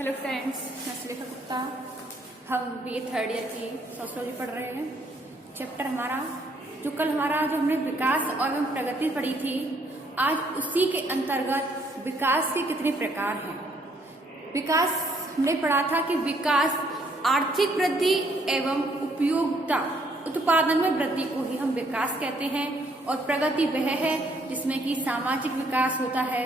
Hello friends, मैं सुलेखा गुप्ता। हम BA third year की सोशियोलॉजी पढ़ रहे हैं। चैप्टर हमारा जो हमने विकास और एवं प्रगति पढ़ी थी, आज उसी के अंतर्गत विकास के कितने प्रकार हैं। विकास हमने पढ़ा था कि विकास आर्थिक वृद्धि एवं उपयोगिता उत्पादन में वृद्धि को ही हम विकास कहते हैं, और प्रगति वह है जिसमें कि सामाजिक विकास होता है,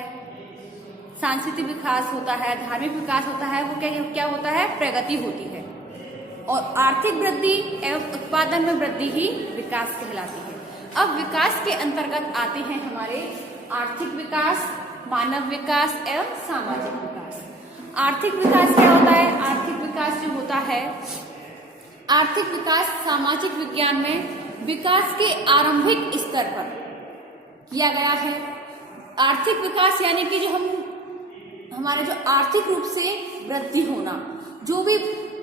सांस्कृतिक विकास होता है, धार्मिक विकास होता है। वो क्या होता है? प्रगति होती है। और आर्थिक वृद्धि एवं उत्पादन में वृद्धि ही विकास कहलाती है। अब विकास के अंतर्गत आते हैं हमारे आर्थिक विकास, मानव विकास एवं सामाजिक विकास। आर्थिक विकास क्या होता है? आर्थिक विकास जो होता है, आर्थिक विकास सामाजिक विज्ञान में विकास के आरंभिक स्तर पर किया गया है। आर्थिक विकास यानी कि हमारे जो आर्थिक रूप से वृद्धि होना, जो भी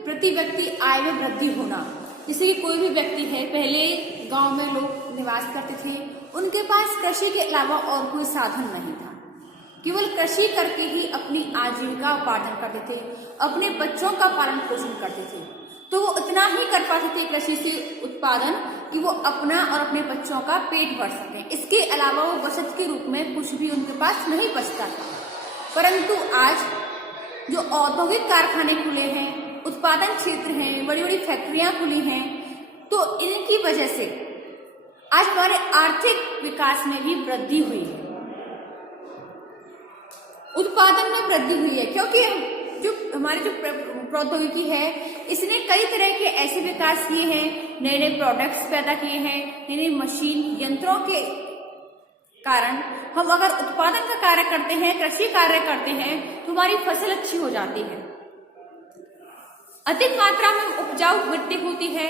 प्रति व्यक्ति आय में वृद्धि होना। जैसे कि कोई भी व्यक्ति है, पहले गांव में लोग निवास करते थे, उनके पास कृषि के अलावा और कोई साधन नहीं था, केवल कृषि करके ही अपनी आजीविका उपार्जन करते थे, अपने बच्चों का पालन पोषण करते थे। तो वो इतना ही कर पाते थे कृषि से उत्पादन कि वो अपना और अपने बच्चों का पेट भर सकें। इसके अलावा वो बचत के रूप में कुछ भी उनके पास नहीं बचता था। परंतु आज जो औद्योगिक कारखाने खुले हैं, उत्पादन क्षेत्र हैं, बड़ी बड़ी फैक्ट्रियां खुली हैं, तो इनकी वजह से आज हमारे आर्थिक विकास में भी वृद्धि हुई है, उत्पादन में वृद्धि हुई है। क्योंकि जो हमारी प्रौद्योगिकी है, इसने कई तरह के ऐसे विकास किए हैं, नए नए प्रोडक्ट्स पैदा किए हैं, नई नई मशीन यंत्रों के कारण हम अगर उत्पादन का कार्य करते हैं, कृषि कार्य करते हैं, तो हमारी फसल अच्छी हो जाती है, अधिक मात्रा में उपजाऊ मिट्टी होती है,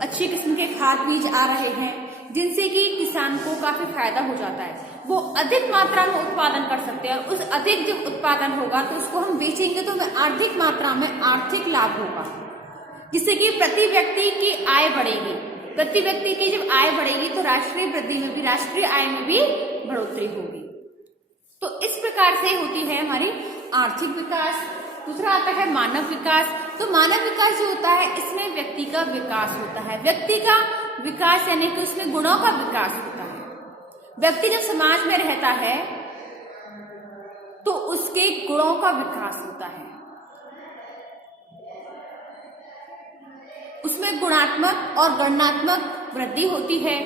अच्छी किस्म के खाद बीज आ रहे हैं, जिनसे कि किसान को काफी फायदा हो जाता है। वो अधिक मात्रा में उत्पादन कर सकते हैं, और उस अधिक जब उत्पादन होगा तो उसको हम बेचेंगे तो हमें अधिक मात्रा में आर्थिक लाभ होगा, जिससे कि प्रति व्यक्ति की आय बढ़ेगी। प्रति व्यक्ति की जब आय बढ़ेगी तो राष्ट्रीय वृद्धि में भी, राष्ट्रीय आय में भी बढ़ोतरी होगी। तो इस प्रकार से होती है हमारी आर्थिक विकास। दूसरा आता है मानव विकास। तो मानव विकास जो होता है, इसमें व्यक्ति का विकास होता है। व्यक्ति का विकास यानी कि उसमें गुणों का विकास होता है। व्यक्ति जब समाज में रहता है तो उसके गुणों का विकास होता है, उसमें गुणात्मक और गणनात्मक वृद्धि होती है।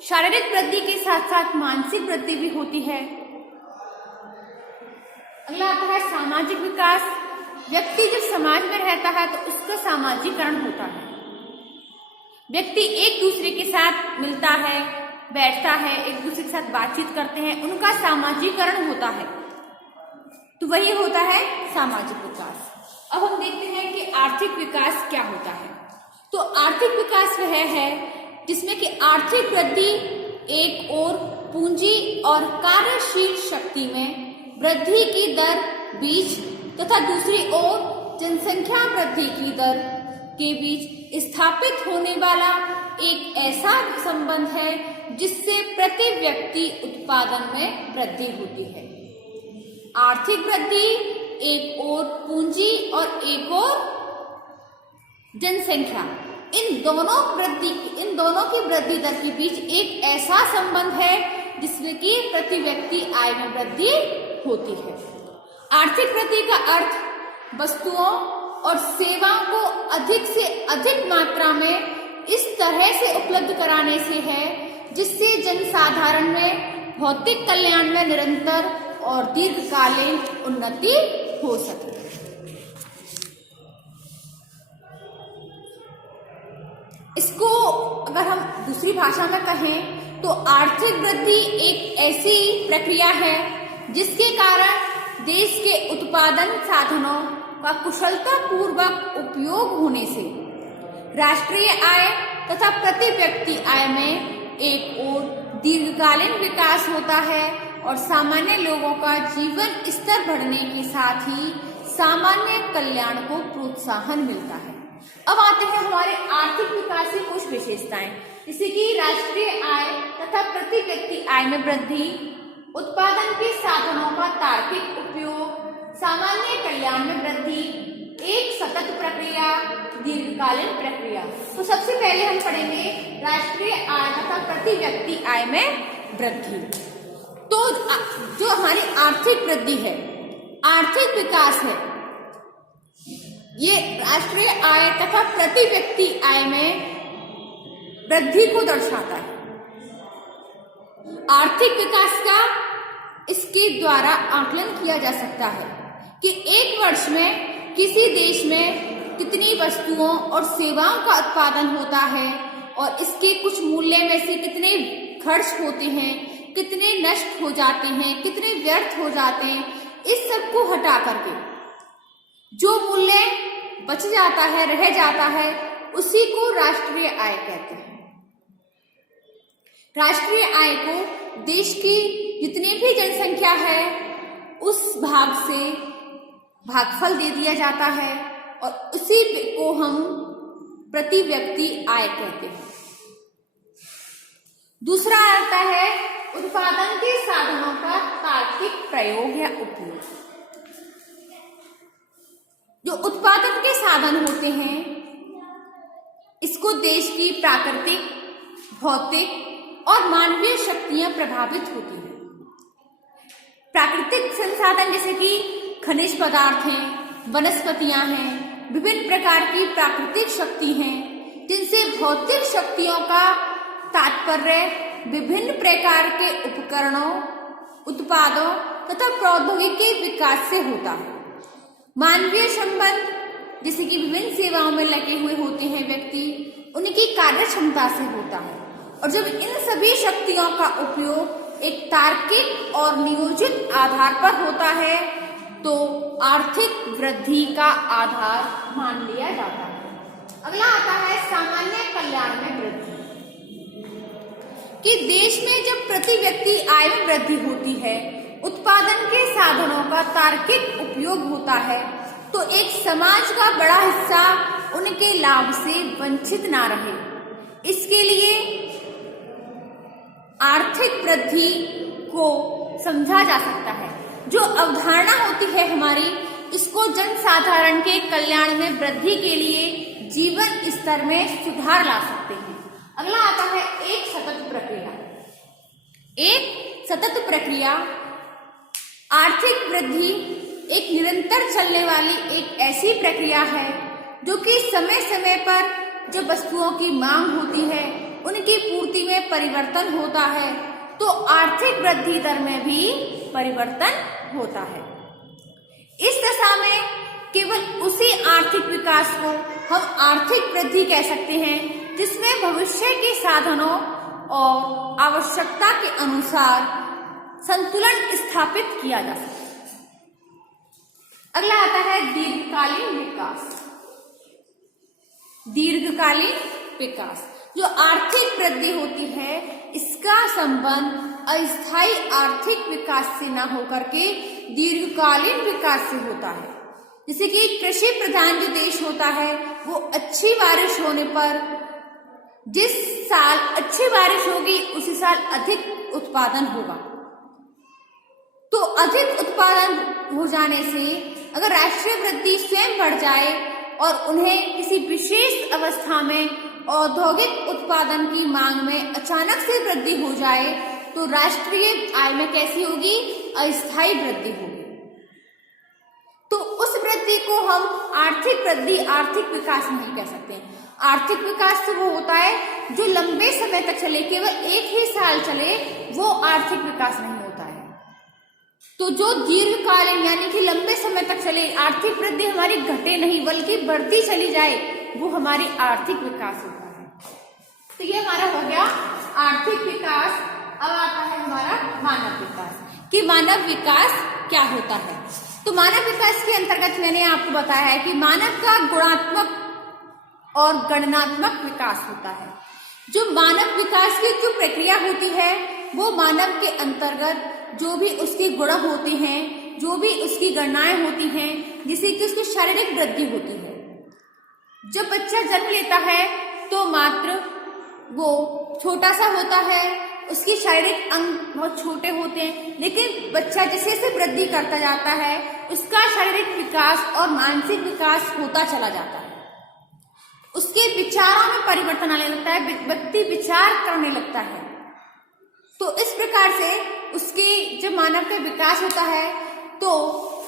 शारीरिक वृद्धि के साथ साथ मानसिक वृद्धि भी होती है। अगला आता है सामाजिक विकास। व्यक्ति जब समाज में रहता है तो उसका सामाजिकरण होता है। व्यक्ति एक दूसरे के साथ मिलता है, बैठता है, एक दूसरे के साथ बातचीत करते हैं, उनका सामाजिकरण होता है, तो वही होता है सामाजिक विकास। अब हम देखते हैं कि आर्थिक विकास क्या होता है। तो आर्थिक विकास वह है जिसमें कि आर्थिक वृद्धि एक ओर पूंजी और कार्यशील शक्ति में वृद्धि की दर बीच तथा दूसरी ओर जनसंख्या वृद्धि की दर के बीच स्थापित होने वाला एक ऐसा संबंध है जिससे प्रति व्यक्ति उत्पादन में वृद्धि होती है। आर्थिक वृद्धि एक ओर पूंजी और एक ओर जनसंख्या, इन दोनों की वृद्धि दर के बीच एक ऐसा संबंध है जिसमें कि प्रति व्यक्ति आय में वृद्धि होती है। आर्थिक वृद्धि का अर्थ वस्तुओं और सेवाओं को अधिक से अधिक मात्रा में इस तरह से उपलब्ध कराने से है जिससे जनसाधारण में भौतिक कल्याण में निरंतर और दीर्घकालीन उन्नति हो सके। इसको अगर हम दूसरी भाषा में कहें तो आर्थिक वृद्धि एक ऐसी प्रक्रिया है जिसके कारण देश के उत्पादन साधनों का कुशलता पूर्वक उपयोग होने से राष्ट्रीय आय तथा प्रति व्यक्ति आय में एक ओर दीर्घकालीन विकास होता है और सामान्य लोगों का जीवन स्तर बढ़ने के साथ ही सामान्य कल्याण को प्रोत्साहन मिलता है। अब आते हैं हमारे आर्थिक विकास की कुछ विशेषताएं, जैसे कि राष्ट्रीय आय तथा प्रति व्यक्ति आय में वृद्धि, उत्पादन के साधनों का तार्किक उपयोग, सामान्य कल्याण में वृद्धि एक सतत प्रक्रिया, दीर्घकालीन प्रक्रिया। तो सबसे पहले हम पढ़ेंगे राष्ट्रीय आय तथा प्रति व्यक्ति आय में वृद्धि। तो जो हमारी आर्थिक वृद्धि है, आर्थिक विकास है, ये राष्ट्रीय आय तथा प्रति व्यक्ति आय में वृद्धि को दर्शाता है। आर्थिक विकास का इसके द्वारा आकलन किया जा सकता है कि एक वर्ष में किसी देश में कितनी वस्तुओं और सेवाओं का उत्पादन होता है और इसके कुछ मूल्य में से कितने खर्च होते हैं, कितने नष्ट हो जाते हैं, कितने व्यर्थ हो जाते हैं। इस सब को हटा करके जो मूल्य बच जाता है, रह जाता है, उसी को राष्ट्रीय आय कहते हैं। राष्ट्रीय आय को देश की जितनी भी जनसंख्या है उस भाग से भागफल दे दिया जाता है और उसी को हम प्रति व्यक्ति आय कहते हैं। दूसरा आता है उत्पादन के साधनों का तार्किक प्रयोग या उपयोग। जो उत्पादन के साधन होते हैं इसको देश की प्राकृतिक, भौतिक और मानवीय शक्तियां प्रभावित होती हैं। प्राकृतिक संसाधन जैसे कि खनिज पदार्थ हैं, वनस्पतियां हैं, विभिन्न प्रकार की प्राकृतिक शक्ति हैं, जिनसे भौतिक शक्तियों का तात्पर्य विभिन्न प्रकार के उपकरणों, उत्पादों तथा प्रौद्योगिकी के विकास से होता है। मानवीय संबंध जैसे कि विभिन्न सेवाओं में लगे हुए होते हैं व्यक्ति, उनकी कार्य क्षमता से होता है। और जब इन सभी शक्तियों का उपयोग एक तार्किक और नियोजित आधार पर होता है तो आर्थिक वृद्धि का आधार मान लिया जाता है। अगला आता है सामान्य कल्याण में वृद्धि। कि देश में जब प्रति व्यक्ति आय में वृद्धि होती है, उत्पादन के साधनों का तार्किक उपयोग होता है, तो एक समाज का बड़ा हिस्सा उनके लाभ से वंचित ना रहे। इसके लिए आर्थिक वृद्धि को समझा जा सकता है। जो अवधारणा होती है हमारी, इसको जनसाधारण के कल्याण में वृद्धि के लिए जीवन स्तर में सुधार ला सकते हैं। अगला आता है एक सतत प्रक्रिया। एक सतत प्रक्रिया आर्थिक वृद्धि एक निरंतर चलने वाली एक ऐसी प्रक्रिया है जो कि समय समय पर जब वस्तुओं की मांग होती है, उनकी पूर्ति में परिवर्तन होता है, तो आर्थिक वृद्धि दर में भी परिवर्तन होता है। इस दशा में केवल उसी आर्थिक विकास को हम आर्थिक वृद्धि कह सकते हैं जिसमें भविष्य के साधनों और आवश्यकता के अनुसार संतुलन स्थापित किया जा सके। अगला आता है दीर्घकालीन विकास। दीर्घकालीन विकास जो आर्थिक वृद्धि होती है, इसका संबंध अस्थायी आर्थिक विकास से न होकर के दीर्घकालीन विकास से होता है। जैसे कि कृषि प्रधान जो देश होता है, वो अच्छी बारिश होने पर जिस साल अच्छी बारिश होगी उसी साल अधिक उत्पादन होगा। तो अधिक उत्पादन हो जाने से अगर राष्ट्रीय वृद्धि स्वयं बढ़ जाए और उन्हें किसी विशेष अवस्था में औद्योगिक उत्पादन की मांग में अचानक से वृद्धि हो जाए तो राष्ट्रीय आय में कैसी होगी? अस्थायी वृद्धि होगी। तो उस वृद्धि को हम आर्थिक वृद्धि, आर्थिक विकास नहीं कह सकते। आर्थिक विकास तो वो होता है जो लंबे समय तक चले, केवल एक ही साल चले, वो आर्थिक विकास नहीं होता है। तो जो दीर्घकालीन यानी कि लंबे समय तक चले, आर्थिक वृद्धि हमारी घटे नहीं बल्कि बढ़ती चली जाए, वो हमारी आर्थिक विकास होता है। तो ये हमारा हो गया आर्थिक विकास। अब आता है हमारा मानव विकास कि मानव विकास क्या होता है। तो मानव विकास के अंतर्गत मैंने आपको बताया है कि मानव का गुणात्मक और गणनात्मक विकास होता है। जो मानव विकास की जो प्रक्रिया होती है वो मानव के अंतर्गत जो भी उसके गुण होते हैं, जो भी उसकी गणनाएं होती हैं, जिससे कि उसकी शारीरिक वृद्धि होती है। जब बच्चा जन्म लेता है तो मात्र वो छोटा सा होता है, उसके शारीरिक अंग बहुत छोटे होते हैं, लेकिन बच्चा जैसे जैसे वृद्धि करता जाता है उसका शारीरिक विकास और मानसिक विकास होता चला जाता है। उसके विचारों में परिवर्तन आने लगता है, व्यक्ति विचार करने लगता है। तो इस प्रकार से उसकी जब मानव का विकास होता है तो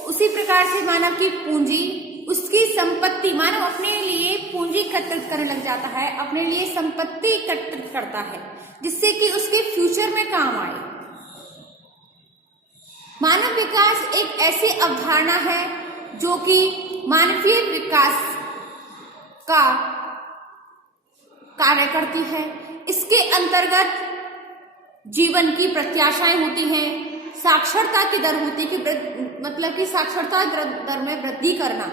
उसी प्रकार से मानव की पूंजी, उसकी संपत्ति, मानव अपने लिए पूंजी एकत्रित करने लग जाता है, अपने लिए संपत्ति एकत्रित करता है जिससे कि उसके फ्यूचर में काम आए। मानव विकास एक ऐसी अवधारणा है जो कि मानवीय विकास का कार्य करती है। इसके अंतर्गत जीवन की प्रत्याशाएं होती हैं, साक्षरता की दर होती है कि मतलब कि साक्षरता दर में वृद्धि करना,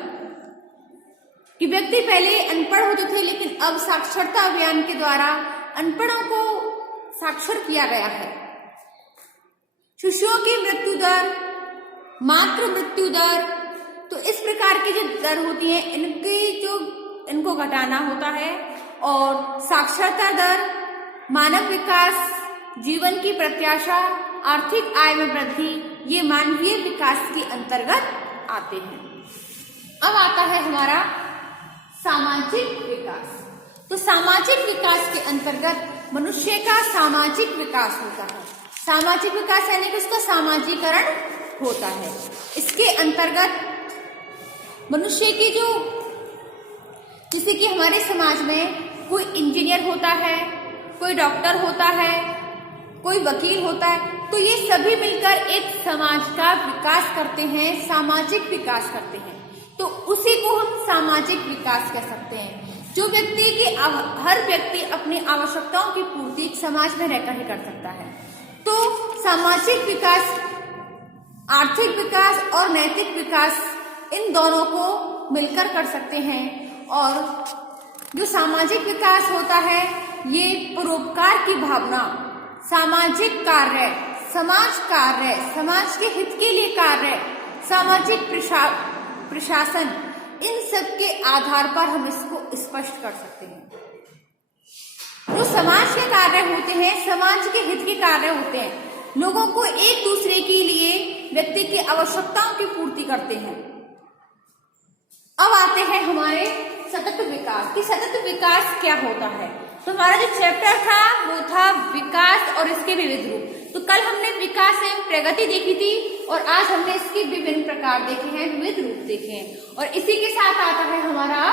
कि व्यक्ति पहले अनपढ़ होते थे लेकिन अब साक्षरता अभियान के द्वारा अनपढ़ों को साक्षर किया गया है। शिशुओं की मृत्यु दर, मातृ मृत्यु दर, तो इस प्रकार की जो दर होती है इनको घटाना होता है। और साक्षरता दर, मानव विकास, जीवन की प्रत्याशा, आर्थिक आय में वृद्धि, ये मानवीय विकास के अंतर्गत आते हैं। अब आता है हमारा सामाजिक विकास। तो सामाजिक विकास के अंतर्गत मनुष्य का सामाजिक विकास होता है। सामाजिक विकास यानी कि उसका सामाजिकरण होता है। इसके अंतर्गत मनुष्य की जो, जैसे कि हमारे समाज में कोई इंजीनियर होता है, कोई डॉक्टर होता है, कोई वकील होता है, तो ये सभी मिलकर एक समाज का विकास करते हैं, सामाजिक विकास करते हैं। तो उसी को हम सामाजिक विकास कह सकते हैं। जो व्यक्ति की हर व्यक्ति अपनी आवश्यकताओं की पूर्ति समाज में रहकर ही कर सकता है। तो सामाजिक विकास, आर्थिक विकास और नैतिक विकास, इन दोनों को मिलकर कर सकते हैं। और जो सामाजिक विकास होता है ये परोपकार की भावना, सामाजिक कार्य, समाज कार्य, समाज के हित के लिए कार्य, सामाजिक प्रशासन, इन सब के आधार पर हम इसको स्पष्ट कर सकते हैं। जो समाज के कार्य होते हैं, समाज के हित के कार्य होते हैं, लोगों को एक दूसरे के लिए व्यक्ति की आवश्यकताओं की पूर्ति करते हैं। अब आते हैं हमारे सतत विकास कि सतत विकास क्या होता है। तो हमारा जो चैप्टर था वो था विकास और इसके विविध रूप। तो कल हमने विकास एवं प्रगति देखी थी और आज हमने इसके विभिन्न प्रकार देखे हैं, विविध रूप देखे हैं। और इसी के साथ आता है हमारा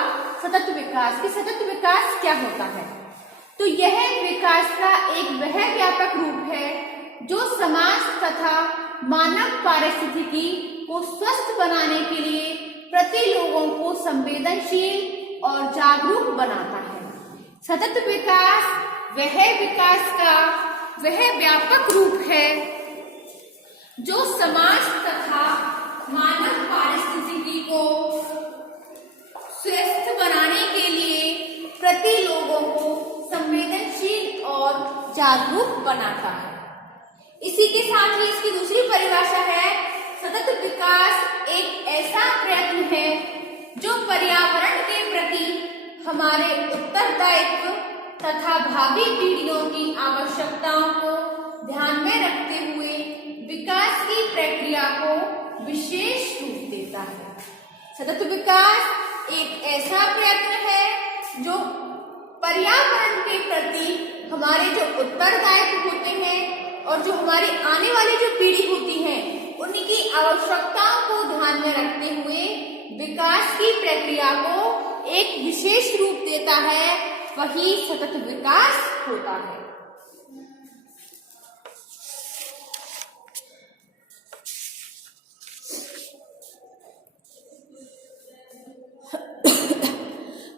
सतत विकास कि सतत विकास क्या होता है। तो यह विकास का एक वह व्यापक रूप है जो समाज तथा मानव पारिस्थितिकी को स्वस्थ बनाने के लिए प्रति लोगों को संवेदनशील और जागरूक बनाता है। सतत विकास वह विकास का वह व्यापक रूप है जो समाज तथा मानव पारिस्थितिकी को स्वस्थ बनाने के लिए प्रति लोगों को संवेदनशील और जागरूक बनाता है। इसी के साथ ही इसकी दूसरी परिभाषा है, सतत विकास एक ऐसा प्रयत्न है जो पर्यावरण के प्रति हमारे उत्तरदायित्व तथा भावी पीढ़ियों की आवश्यकताओं को ध्यान में रखते हुए विकास की प्रक्रिया को विशेष रूप देता है। सतत विकास एक ऐसा प्रयत्न है जो पर्यावरण के प्रति हमारे जो उत्तरदायित्व होते हैं और जो हमारी आने वाली जो पीढ़ी होती है उनकी आवश्यकताओं को ध्यान में रखते हुए विकास की प्रक्रिया को एक विशेष रूप देता है, वही सतत विकास होता है।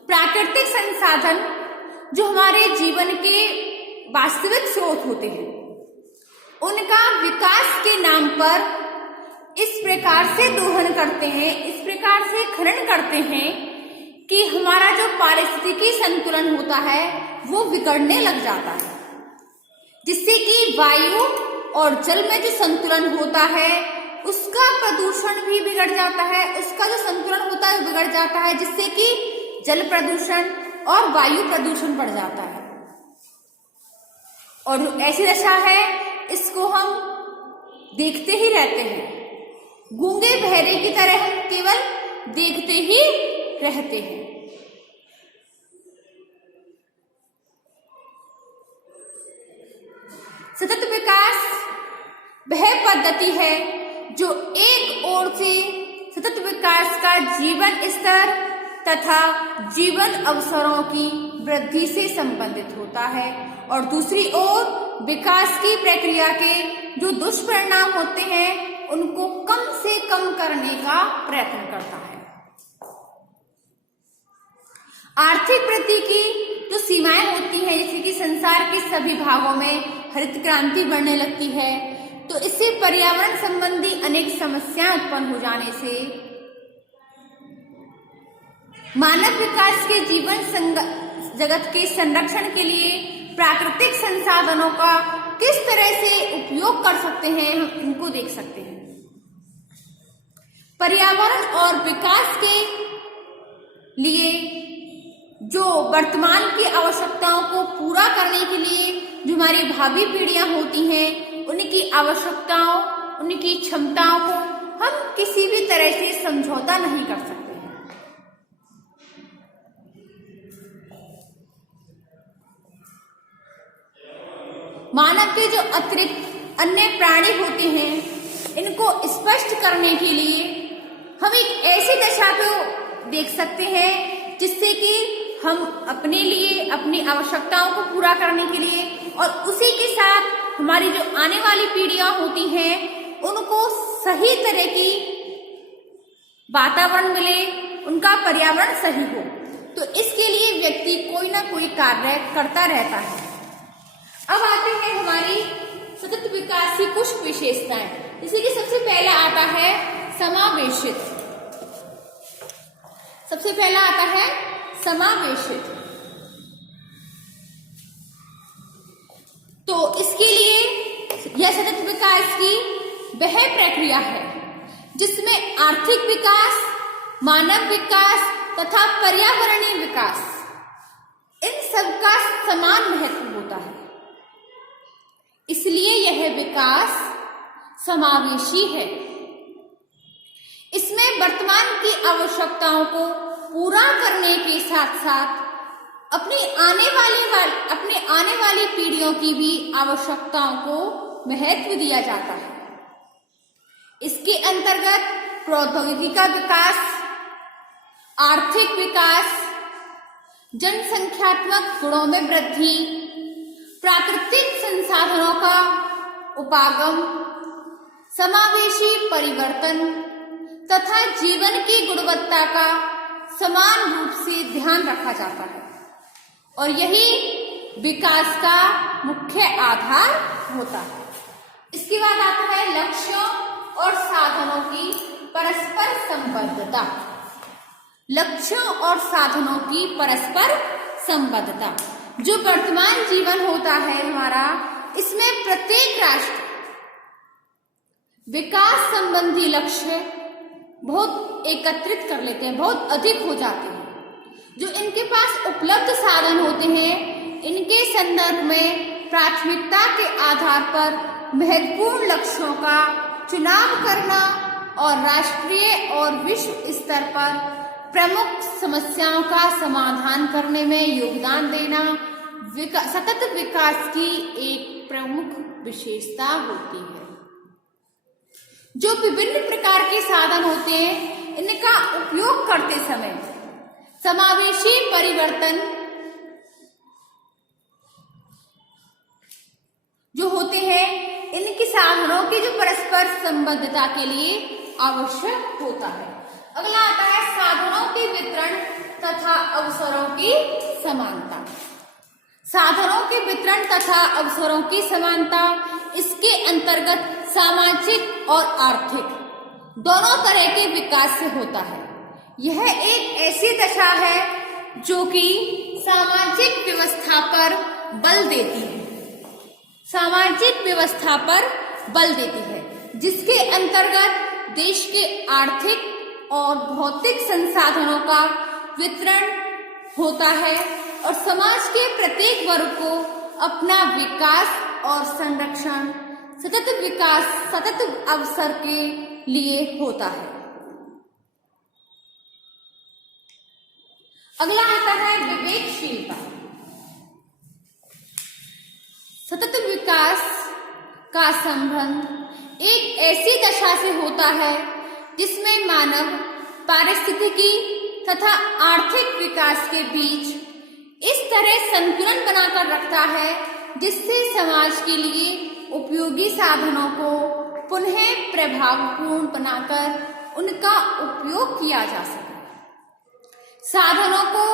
प्राकृतिक संसाधन जो हमारे जीवन के वास्तविक स्रोत होते हैं उनका विकास के नाम पर इस प्रकार से दोहन करते हैं, इस प्रकार से खनन करते हैं कि हमारा जो पारिस्थितिकी संतुलन होता है वो बिगड़ने लग जाता है, जिससे कि वायु और जल में जो संतुलन होता है उसका प्रदूषण भी बिगड़ जाता है, उसका जो संतुलन होता है बिगड़ जाता है, जिससे कि जल प्रदूषण और वायु प्रदूषण बढ़ जाता है। और ऐसी दशा है इसको हम देखते ही रहते हैं। गूंगे बहरे की तरह हम केवल देखते ही रहते हैं। सतत विकास वह पद्धति है जो एक ओर से सतत विकास का जीवन स्तर तथा जीवन अवसरों की वृद्धि से संबंधित होता है और दूसरी ओर विकास की प्रक्रिया के जो दुष्परिणाम होते हैं उनको कम से कम करने का प्रयत्न करता है। आर्थिक वृद्धि की जो सीमाएं होती हैं, जैसे कि संसार के सभी भागों में हरित क्रांति बढ़ने लगती है, तो इससे पर्यावरण संबंधी अनेक समस्याएं उत्पन्न हो जाने से मानव विकास के जीवन जगत के संरक्षण के लिए प्राकृतिक संसाधनों का किस तरह से उपयोग कर सकते हैं, हम इनको देख सकते हैं। पर्यावरण और विकास के लिए जो वर्तमान की आवश्यकताओं को पूरा करने के लिए जो हमारी भावी पीढ़ियां होती हैं, उनकी आवश्यकताओं, उनकी क्षमताओं को हम किसी भी तरह से समझौता नहीं कर सकते। मानव के जो अतिरिक्त अन्य प्राणी होते हैं, इनको स्पष्ट करने के लिए हम एक ऐसी दशा को देख सकते हैं जिससे कि हम अपने लिए अपनी आवश्यकताओं को पूरा करने के लिए और उसी के साथ हमारी जो आने वाली पीढ़ियां होती हैं उनको सही तरह की वातावरण मिले, उनका पर्यावरण सही हो। तो इसके लिए व्यक्ति कोई ना कोई कार्य करता रहता है। अब आते हैं हमारी सतत विकास की कुछ विशेषताएं, जैसे कि सबसे पहला आता है समावेशित। सबसे पहला आता है समावेशित। तो इसके लिए यह सतत विकास की वह प्रक्रिया है जिसमें आर्थिक विकास, मानव विकास तथा पर्यावरणीय विकास, इन सबका समान महत्व होता है। इसलिए यह विकास समावेशी है। इसमें वर्तमान की आवश्यकताओं को पूरा करने के साथ साथ अपनी आने वाली पीढ़ियों की भी आवश्यकताओं को महत्व दिया जाता है। इसके अंतर्गत प्रौद्योगिकी का विकास, आर्थिक विकास, जनसंख्यात्मक गुणों में वृद्धि, प्राकृतिक संसाधनों का उपागम, समावेशी परिवर्तन तथा जीवन की गुणवत्ता का समान रूप से ध्यान रखा जाता है और यही विकास का मुख्य आधार होता है। इसके बाद आता है लक्ष्यों और साधनों की परस्पर संबद्धता। लक्ष्यों और साधनों की परस्पर संबद्धता, जो वर्तमान जीवन होता है हमारा, इसमें प्रत्येक राष्ट्र विकास संबंधी लक्ष्य बहुत एकत्रित कर लेते हैं, बहुत अधिक हो जाते हैं। जो इनके पास उपलब्ध साधन होते हैं, इनके संदर्भ में प्राथमिकता के आधार पर महत्वपूर्ण लक्ष्यों का चुनाव करना और राष्ट्रीय और विश्व स्तर पर प्रमुख समस्याओं का समाधान करने में योगदान देना सतत विकास की एक प्रमुख विशेषता होती है। जो विभिन्न प्रकार के साधन होते हैं, इनका उपयोग करते समय समावेशी परिवर्तन जो होते हैं, इनके साधनों की जो परस्पर संबद्धता के लिए आवश्यक होता है। अगला आता है साधनों के वितरण तथा अवसरों की समानता। साधनों के वितरण तथा अवसरों की समानता, इसके अंतर्गत सामाजिक और आर्थिक दोनों तरह के विकास से होता है। यह एक ऐसी दशा है जो कि सामाजिक व्यवस्था पर बल देती है, सामाजिक व्यवस्था पर बल देती है, जिसके अंतर्गत देश के आर्थिक और भौतिक संसाधनों का वितरण होता है और समाज के प्रत्येक वर्ग को अपना विकास और संरक्षण, सतत विकास, सतत अवसर के लिए होता है। अगला आता है विवेकशीलता। सतत विकास का संबंध एक ऐसी दशा से होता है जिसमें मानव पारिस्थितिकी तथा आर्थिक विकास के बीच इस तरह संतुलन बनाकर रखता है जिससे समाज के लिए उपयोगी साधनों को पुनः प्रभावपूर्ण बनाकर उनका उपयोग किया जा सके। साधनों को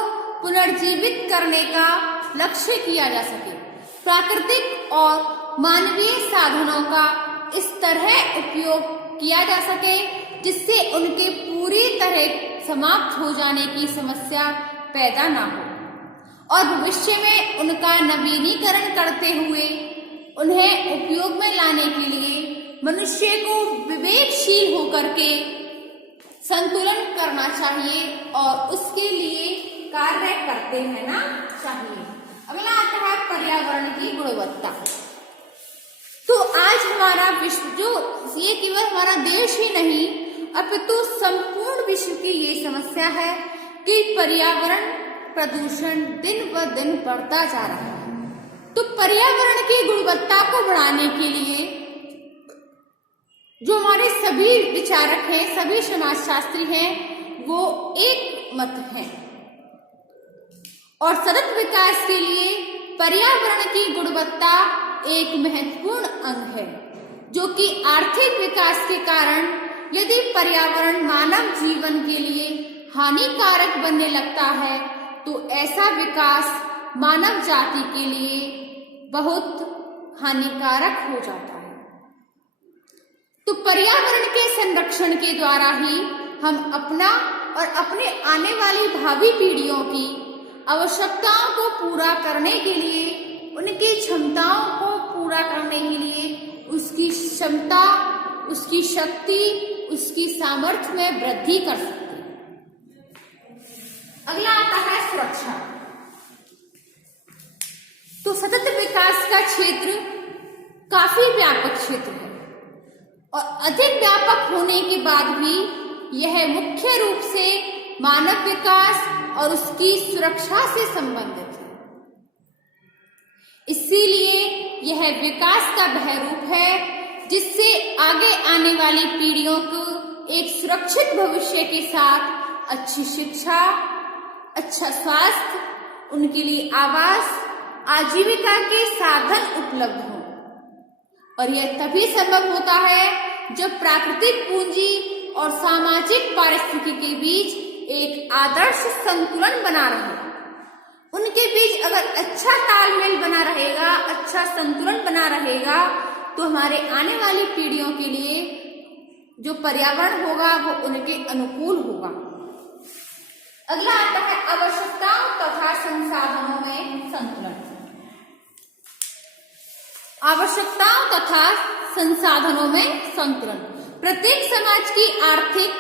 पुनर्जीवित करने का लक्ष्य किया जा सके। प्राकृतिक और मानवीय साधनों का इस तरह उपयोग किया जा सके जिससे उनके पूरी तरह समाप्त हो जाने की समस्या पैदा ना हो और भविष्य में उनका नवीनीकरण करते हुए उन्हें उपयोग में लाने के लिए मनुष्य को विवेकशील होकर के संतुलन करना चाहिए और उसके लिए कार्य करते रहना चाहिए। अगला आता है पर्यावरण की गुणवत्ता। तो आज हमारा विश्व जो ये केवल हमारा देश ही नहीं अपितु संपूर्ण विश्व की ये समस्या है कि पर्यावरण प्रदूषण दिन ब दिन बढ़ता जा रहा है। तो पर्यावरण की गुणवत्ता को बढ़ाने के लिए जो हमारे सभी विचारक हैं, सभी समाजशास्त्री हैं, वो एक मत हैं और सतत विकास के लिए पर्यावरण की गुणवत्ता एक महत्वपूर्ण अंग है, जो कि आर्थिक विकास के कारण यदि पर्यावरण मानव जीवन के लिए हानिकारक बनने लगता है तो ऐसा विकास मानव जाति के लिए बहुत हानिकारक हो जाता है। तो पर्यावरण के संरक्षण के द्वारा ही हम अपना और अपने आने वाली भावी पीढ़ियों की आवश्यकताओं को पूरा करने के लिए, उनकी क्षमताओं को पूरा करने के लिए उसकी क्षमता, उसकी शक्ति, उसकी सामर्थ्य में वृद्धि कर सकते हैं। अगला आता है सुरक्षा। तो सतत विकास का क्षेत्र काफी व्यापक क्षेत्र है और अधिक व्यापक होने के बाद भी यह मुख्य रूप से मानव विकास और उसकी सुरक्षा से संबंधित है। इसीलिए यह विकास का वह रूप है जिससे आगे आने वाली पीढ़ियों को एक सुरक्षित भविष्य के साथ अच्छी शिक्षा, अच्छा स्वास्थ्य, उनके लिए आवास, आजीविका के साधन उपलब्ध हों। और यह तभी संभव होता है जब प्राकृतिक पूंजी और सामाजिक पारिस्थितिकी के बीच एक आदर्श संतुलन बना रहे। उनके बीच अगर अच्छा तालमेल बना रहेगा, अच्छा संतुलन बना रहेगा, तो हमारे आने वाली पीढ़ियों के लिए जो पर्यावरण होगा वो उनके अनुकूल होगा। अगला आता है आवश्यकताओं तथा संसाधनों में संतुलन। आवश्यकताओं तथा संसाधनों में संतुलन प्रत्येक समाज की आर्थिक,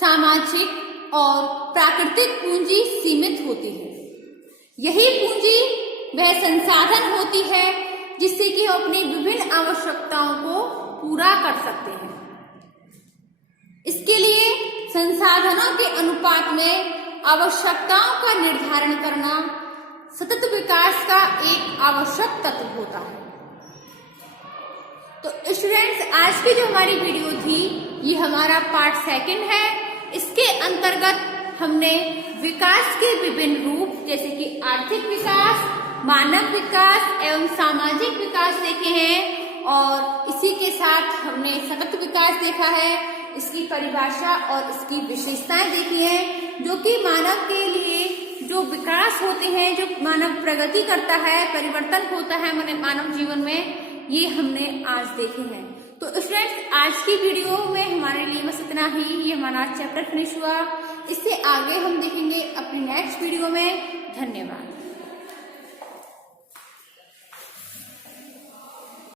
सामाजिक और प्राकृतिक पूंजी सीमित होती है। यही पूंजी वह संसाधन होती है जिससे कि हम अपनी विभिन्न आवश्यकताओं को पूरा कर सकते हैं। इसके लिए संसाधनों के अनुपात में आवश्यकताओं का निर्धारण करना सतत विकास का एक आवश्यक तत्व होता है। तो स्टूडेंट्स, आज की जो हमारी वीडियो थी ये हमारा पार्ट 2 है। इसके अंतर्गत हमने विकास के विभिन्न रूप जैसे कि आर्थिक विकास, मानव विकास एवं सामाजिक विकास देखे हैं और इसी के साथ हमने सतत विकास देखा है, इसकी परिभाषा और इसकी विशेषताएं देखी हैं, जो कि मानव के लिए जो विकास होते हैं, जो मानव प्रगति करता है, परिवर्तन होता है मानव जीवन में, ये हमने आज देखे हैं। तो स्टूडेंट्स, आज की वीडियो में हमारे लिए बस इतना ही। ये हमारा चैप्टर फिनिश हुआ। इससे आगे हम देखेंगे अपनी नेक्स्ट वीडियो में। धन्यवाद।